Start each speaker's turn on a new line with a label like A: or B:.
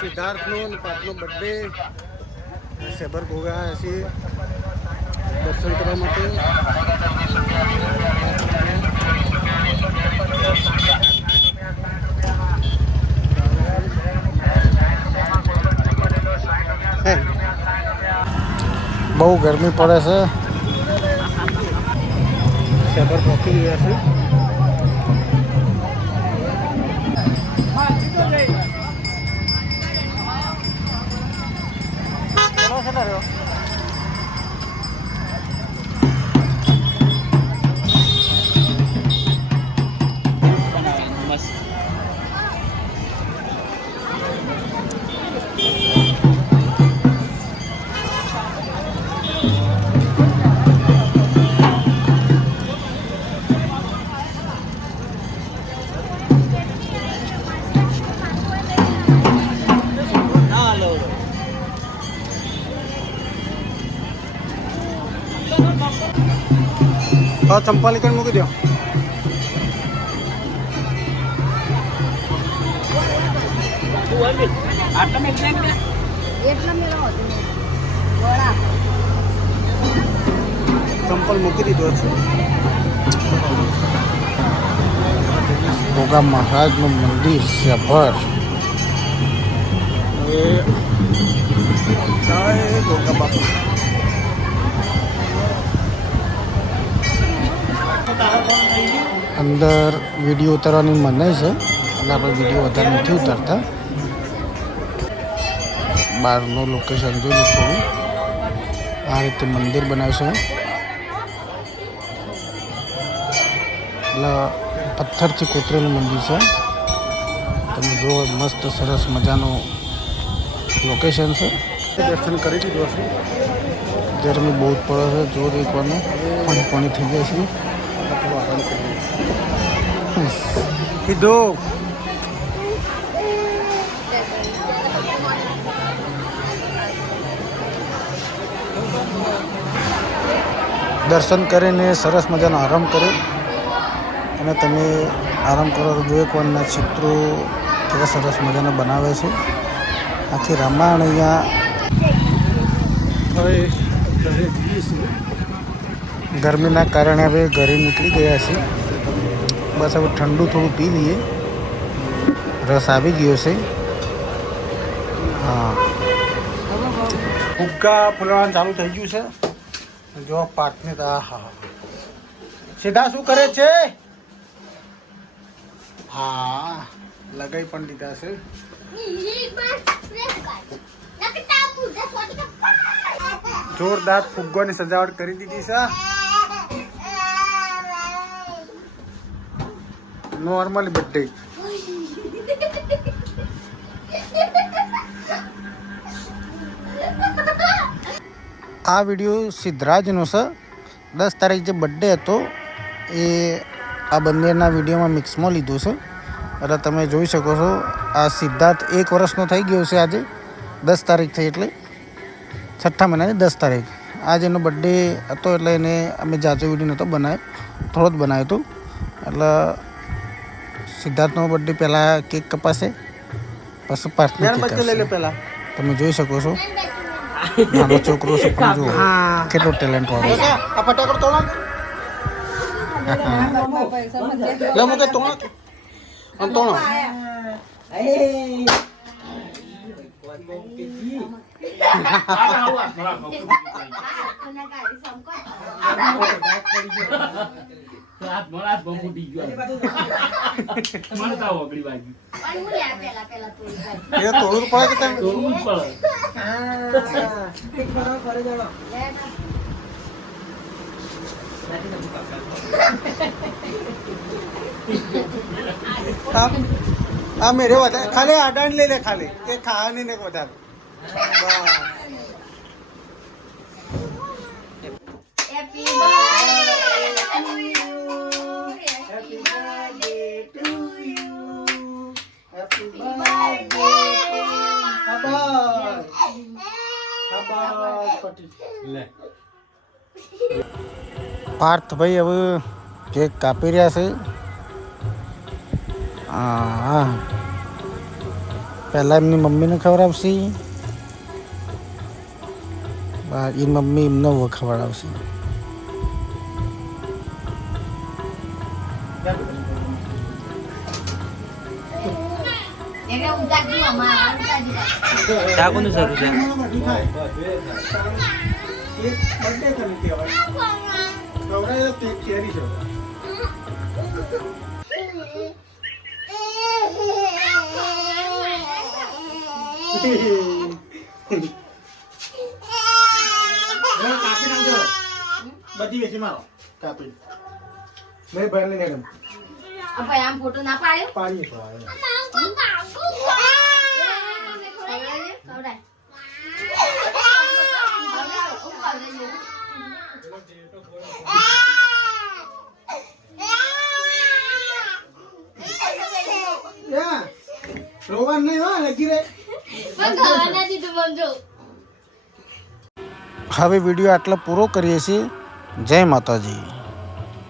A: સિદ્ધાર્થનો અને પાર્થનો birthday Sabre ભોગા હશે દર્શન કરવા માટે. બહુ ગરમી પડે છે. સેબર પહોંચી ગયા છે. ચલો હા ચંપા લીકન મૂકી દો. ચંપલ મૂકી દીધો છે. ગોગા મહારાજનું મંદિર છે ભર. એ જય ગોગા બાપા. અંદર વીડિયો ઉતારવાની મનાઈ છે. એટલે આપણે વીડિયો વધારે નથી ઉતારતા. બહારનું લોકેશન જોયું થોડું આ રીતે મંદિર બનાવ્યું છે. એટલે પથ્થરથી કોતરેલું મંદિર છે. તમે જુઓ મસ્ત સરસ મજાનું લોકેશન છે. દર્શન કરી દીધું હશે. ગરમી બહુ જ પડે છે. જોર એકવાનું પાણી પાણી થઈ જાય છે. કીધું દર્શન કરીને સરસ મજાનો આરામ કર્યો. અને તમે આરામ કરો તો જોઈએ કોણના ચિત્રો કેવા સરસ મજાના બનાવે છે. આખી રામાયણ અહીંયા હવે ગરમીના કારણે હવે ઘરે નીકળી ગયા છે બસ હવે ઠંડુ થોડું પી લઈએ. રસ આવી ગયો છે. હા. ફુગ્ગા ફૂલવાનું ચાલુ થઈ ગયું છે. જો પાકને તો હા સીધા શું કરે છે? હા, લગાઈ પણ લીધા છે. જોરદાર ફુગ્ગોની સજાવટ કરી દીધી છે. નોર્મલી બર્થડે આ વીડિયો સિદ્ધરાજનો છે. દસ તારીખ જે બર્થડે હતો, એ આ બંનેના વિડીયોમાં મિક્સમાં લીધો છે. એટલે તમે જોઈ શકો છો, આ સિદ્ધાર્થ એક વર્ષનો થઈ ગયો છે આજે. દસ તારીખ થઈ એટલે. છઠ્ઠા મહિનાની દસ તારીખ. આજ એનો બર્થડે હતો એટલે એને અમે જાજો વીડિયો નહોતો બનાવ્યો, થોડો જ બનાવ્યો હતો. એટલે સિદ્ધાર્થનો બર્થડે પહેલાં કેક કપાશે પછી પાર્થની કેક આવશે.
B: પેલા
A: તમે જોઈ શકો છો નાનો છોકરો છે પણ જુઓ કેટલો ટેલેન્ટ વાળો છે
B: આ ફટાકડો તોડો લે મુકે તોડો આમ તોડો એ તોડવું પડે કે તમે? આમ આ મેરે વધારે ખાલી આડાણ લઈ લે ખાલી. એ ખાવાની ને વધારે. બસ.
A: પાર્થભાઈ હવે કેક કાપી રહ્યા છે. હા પહેલાં એમની મમ્મીને ખવડાવશે એની મમ્મી એમને ખવડાવશે
B: હવે કાપી નાખજો બધી વેચી મારો કાપી મેં ભાઈ લઈને એમ
C: આ ભાઈ આમ ફોટો ના પાડ્યો
B: પાડીએ રોવાનું નહીં હોય લગી રે.
A: હવે વીડિયો આટલો પૂરો કરીએ છીએ. જય માતાજી.